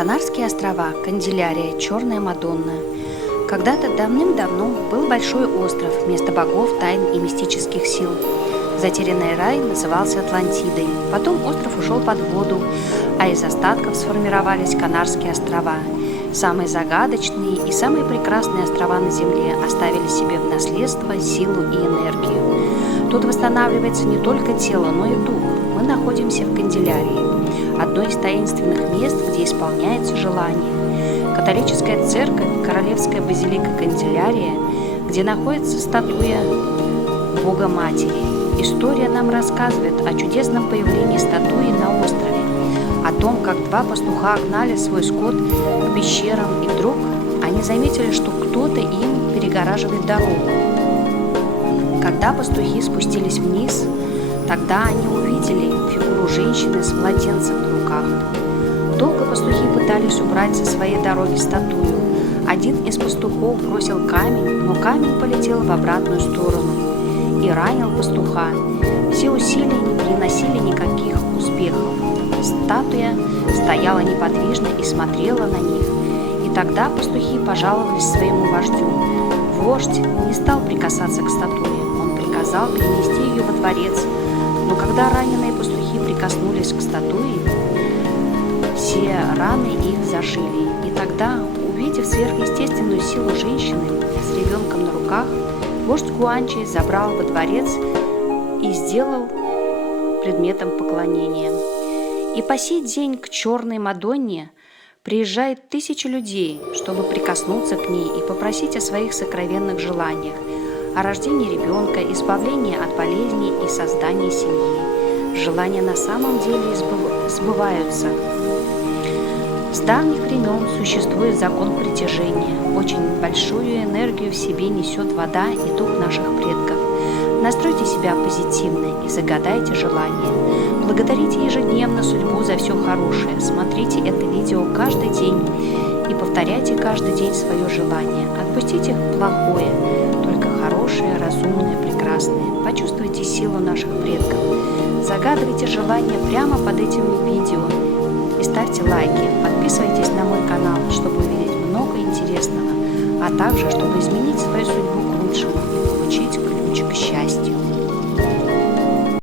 Канарские острова, Канделярия, Черная Мадонна. Когда-то давным-давно был большой остров, место богов, тайн и мистических сил. Затерянный рай назывался Атлантидой. Потом остров ушел под воду, а из остатков сформировались Канарские острова. Самые загадочные и самые прекрасные острова на Земле оставили себе в наследство силу и энергию. Тут восстанавливается не только тело, но и дух. Мы находимся в Канделярии, одно из таинственных мест, где исполняется желание. Католическая церковь, Королевская базилика Канделярия, где находится статуя Бога Матери. История нам рассказывает о чудесном появлении статуи на острове, о том, как два пастуха гнали свой скот к пещерам, и вдруг они заметили, что кто-то им перегораживает дорогу. Когда пастухи спустились вниз, тогда они увидели фигуру женщины с младенцем на руках. Долго пастухи пытались убрать со своей дороги статую. Один из пастухов бросил камень, но камень полетел в обратную сторону и ранил пастуха. Все усилия не приносили никаких успехов. Статуя стояла неподвижно и смотрела на них. И тогда пастухи пожаловались своему вождю. Вождь не стал прикасаться к статуе. Он приказал перенести ее во дворец. Но когда раненые пастухи прикоснулись к статуе, все раны их зажили. И тогда, увидев сверхъестественную силу женщины с ребенком на руках, вождь Гуанчи забрал во дворец и сделал предметом поклонения. И по сей день к Черной Мадонне приезжает тысячи людей, чтобы прикоснуться к ней и попросить о своих сокровенных желаниях, о рождении ребенка, избавлении от болезней и создании семьи. Желания на самом деле сбываются. С давних времен существует закон притяжения. Очень большую энергию в себе несет вода и дух наших предков. Настройте себя позитивно и загадайте желание. Благодарите ежедневно судьбу за все хорошее. Смотрите это видео каждый день и повторяйте каждый день свое желание. Отпустите плохое, только хорошее, разумное, прекрасное. Почувствуйте силу наших предков. Загадывайте желание прямо под этим видео и ставьте лайки. Подписывайтесь на мой канал, чтобы увидеть много интересного, а также, чтобы изменить свою судьбу к лучшему и получить ключ к счастью.